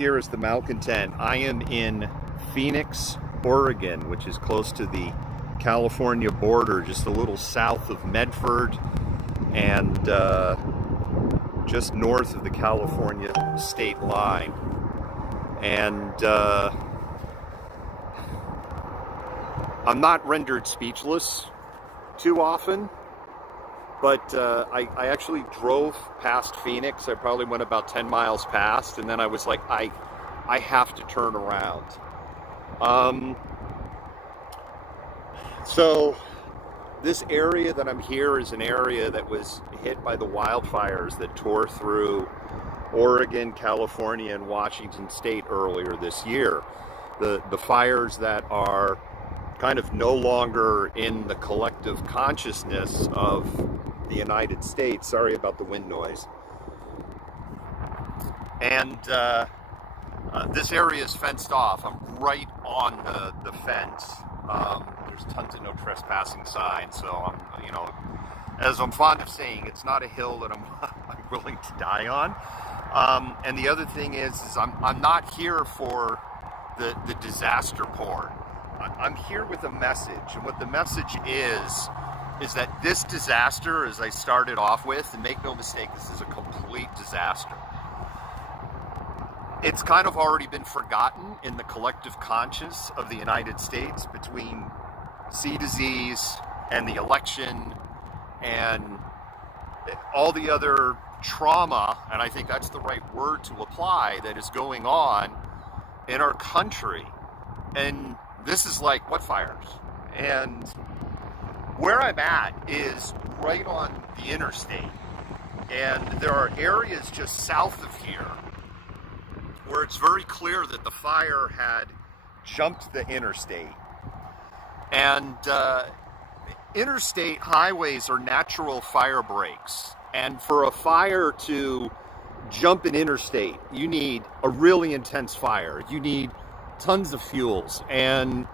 Here is the malcontent. I am in Phoenix, Oregon, which is close to the California border, just a little south of Medford and just north of the California state line. And I'm not rendered speechless too often, but I actually drove past Phoenix. I probably went about 10 miles past, and then I was like, I have to turn around. So this area that I'm here is an area that was hit by the wildfires that tore through Oregon, California, and Washington State earlier this year. The fires that are kind of no longer in the collective consciousness of the United States. Sorry about the wind noise. And this area is fenced off. I'm right on the fence. There's tons of no trespassing signs. So I'm, as I'm fond of saying, it's not a hill that I'm willing to die on. And the other thing is I'm not here for the disaster porn. I'm here with a message, and what the message is that this disaster, as I started off with, and make no mistake, this is a complete disaster. It's kind of already been forgotten in the collective conscious of the United States between C disease and the election and all the other trauma, and I think that's the right word to apply, that is going on in our country. And this is like, what fires? And where I'm at is right on the interstate. And there are areas just south of here where it's very clear that the fire had jumped the interstate. And interstate highways are natural fire breaks. And for a fire to jump an interstate, you need a really intense fire. You need tons of fuels, and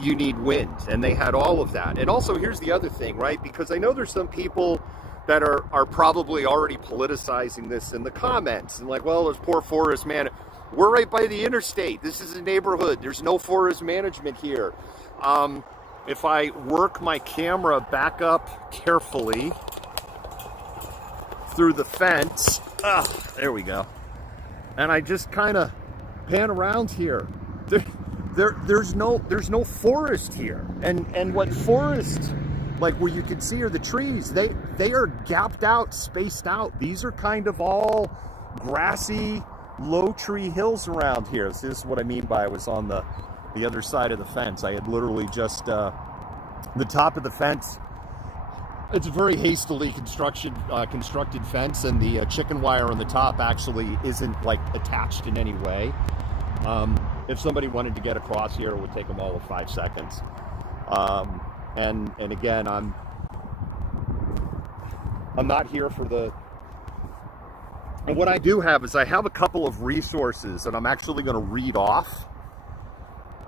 you need wind, and they had all of that. And also, here's the other thing, right? Because I know there's some people that are probably already politicizing this in the comments, and like, well, there's poor forest man. We're right by the interstate. This is a neighborhood. There's no forest management here. If I work my camera back up carefully through the fence, there we go, and I just kind of pan around here. There's no forest here, and what forest, like where you can see are the trees. They are gapped out, spaced out. These are kind of all grassy, low tree hills around here. This is what I mean by I was on the other side of the fence. I had literally just the top of the fence. It's a very hastily constructed fence, and the chicken wire on the top actually isn't like attached in any way. If somebody wanted to get across here, it would take them all of 5 seconds. And again, I'm not here for the. And what I do have is I have a couple of resources that I'm actually going to read off.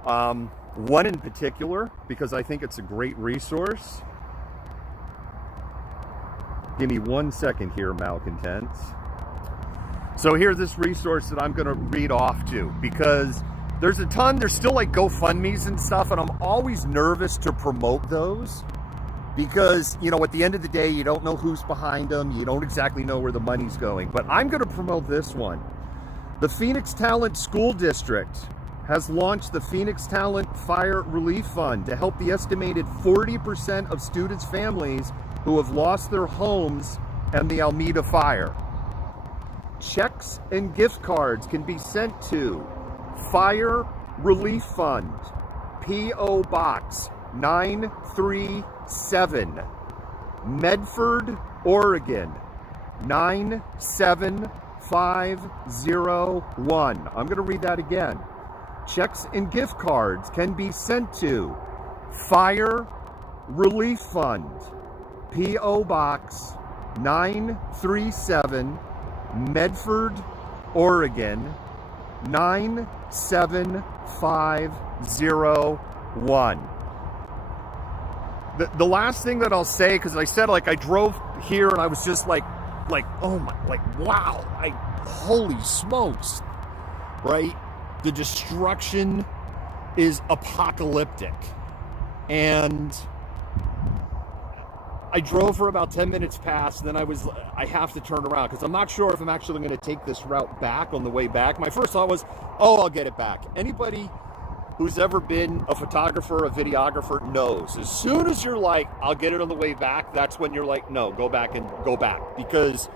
One in particular, because I think it's a great resource. Give me 1 second here, malcontents. So here's this resource that I'm going to read off to, because there's still like GoFundMe's and stuff, and I'm always nervous to promote those because, at the end of the day, you don't know who's behind them. You don't exactly know where the money's going, but I'm going to promote this one. The Phoenix Talent School District has launched the Phoenix Talent Fire Relief Fund to help the estimated 40% of students' families who have lost their homes in the Alameda fire. Checks and gift cards can be sent to Fire Relief Fund, P.O. Box 937, Medford, Oregon 97501. I'm going to read that again. Checks and gift cards can be sent to Fire Relief Fund, P.O. Box 937, Medford, Oregon 97501. The last thing that I'll say, because I said, like, I drove here and I was just like, oh my, like, wow, holy smokes. right? The destruction is apocalyptic. And I drove for about 10 minutes past, then I have to turn around because I'm not sure if I'm actually going to take this route back on the way back. My first thought was, oh, I'll get it back. Anybody who's ever been a photographer, a videographer knows as soon as you're like, I'll get it on the way back, that's when you're like, no, go back, because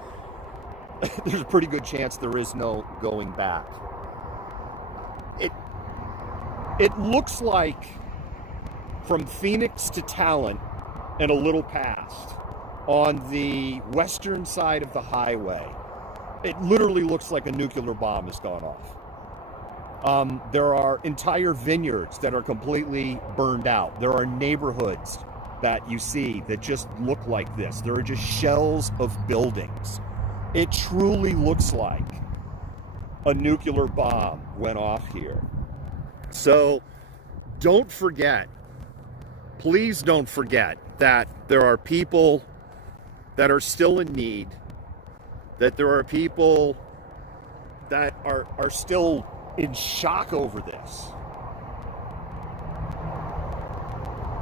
there's a pretty good chance there is no going back. It looks like from Phoenix to Talent and a little past on the western side of the highway, it literally looks like a nuclear bomb has gone off. There are entire vineyards that are completely burned out. There are neighborhoods that you see that just look like this. There are just shells of buildings. It truly looks like a nuclear bomb went off here. So don't forget, please don't forget that there are people that are still in need, that there are people that are still in shock over this.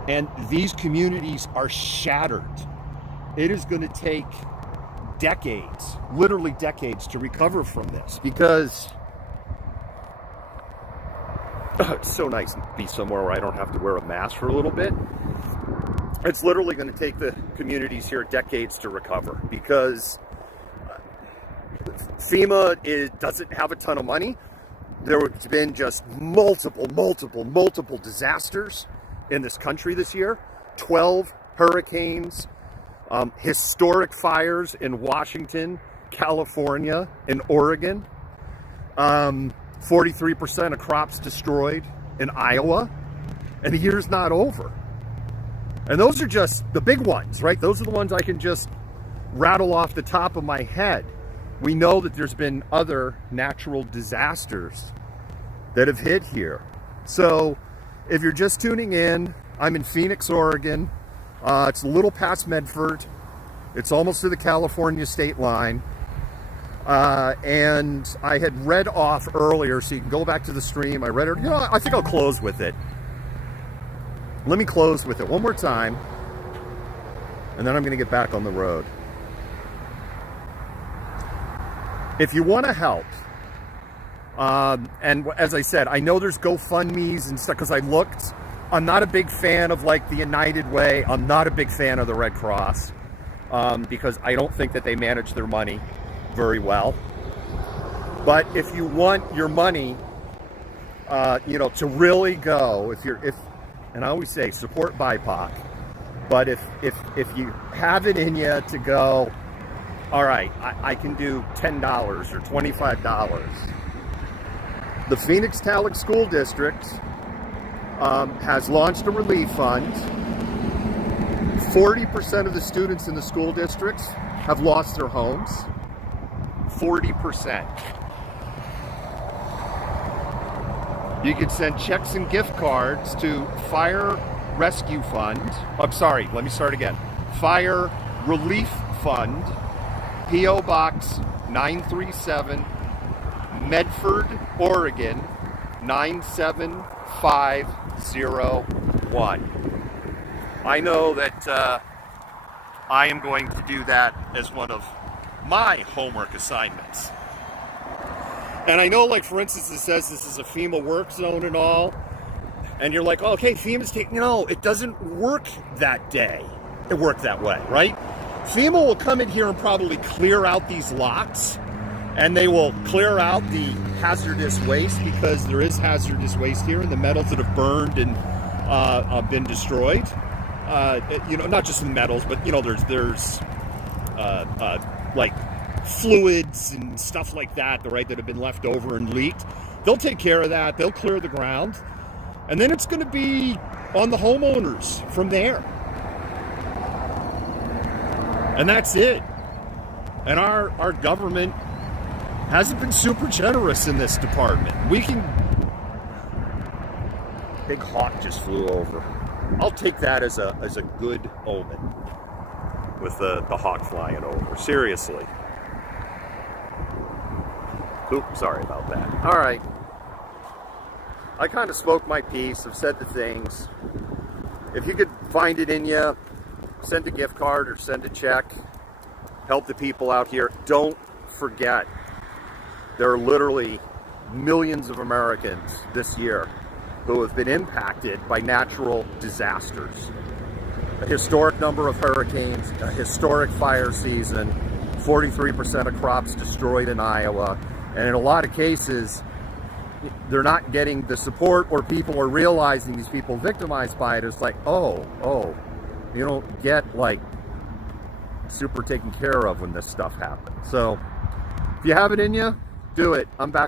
And these communities are shattered. It is going to take decades, literally decades, to recover from this, because it's so nice to be somewhere where I don't have to wear a mask for a little bit. It's literally going to take the communities here decades to recover, because FEMA doesn't have a ton of money. There's been just multiple disasters in this country this year. 12 hurricanes, historic fires in Washington, California, and Oregon. 43% of crops destroyed in Iowa, and the year's not over. And those are just the big ones, right? Those are the ones I can just rattle off the top of my head. We know that there's been other natural disasters that have hit here. So if you're just tuning in, I'm in Phoenix, Oregon. It's a little past Medford. It's almost to the California state line. And I had read off earlier, so you can go back to the stream. I read it. You know, I think I'll close with it. Let me close with it one more time, and then I'm going to get back on the road. If you want to help, and as I said, I know there's GoFundMe's and stuff, because I looked. I'm not a big fan of like the United Way. I'm not a big fan of the Red Cross, because I don't think that they manage their money very well. But if you want your money, to really go, and I always say support BIPOC, but if you have it in you to go, all right, I can do $10 or $25. The Phoenix Talent School District has launched a relief fund. 40% of the students in the school districts have lost their homes. 40%. You can send checks and gift cards to Fire Rescue Fund. I'm sorry, let me start again. Fire Relief Fund, P.O. Box 937, Medford, Oregon 97501. I know that I am going to do that as one of my homework assignments. And I know, like, for instance, it says this is a FEMA work zone and all, and you're like, oh, okay, FEMA's taking, it doesn't work that day. It worked that way, right? FEMA will come in here and probably clear out these lots, and they will clear out the hazardous waste, because there is hazardous waste here, and the metals that have burned and been destroyed. Not just the metals, but, there's like fluids and stuff like that, right, that have been left over and leaked. They'll take care of that. They'll clear the ground. And then it's going to be on the homeowners from there. And that's it. And our government hasn't been super generous in this department. Big hawk just flew over. I'll take that as a good omen, with the hawk flying over. Seriously. Oops, sorry about that. All right. I kind of spoke my piece. I've said the things. If you could find it in you, send a gift card or send a check. Help the people out here. Don't forget, there are literally millions of Americans this year who have been impacted by natural disasters. A historic number of hurricanes, a historic fire season, 43% of crops destroyed in Iowa, and in a lot of cases, they're not getting the support, or people are realizing, these people victimized by it, it's like, oh, you don't get like super taken care of when this stuff happens. So if you have it in you, do it. I'm back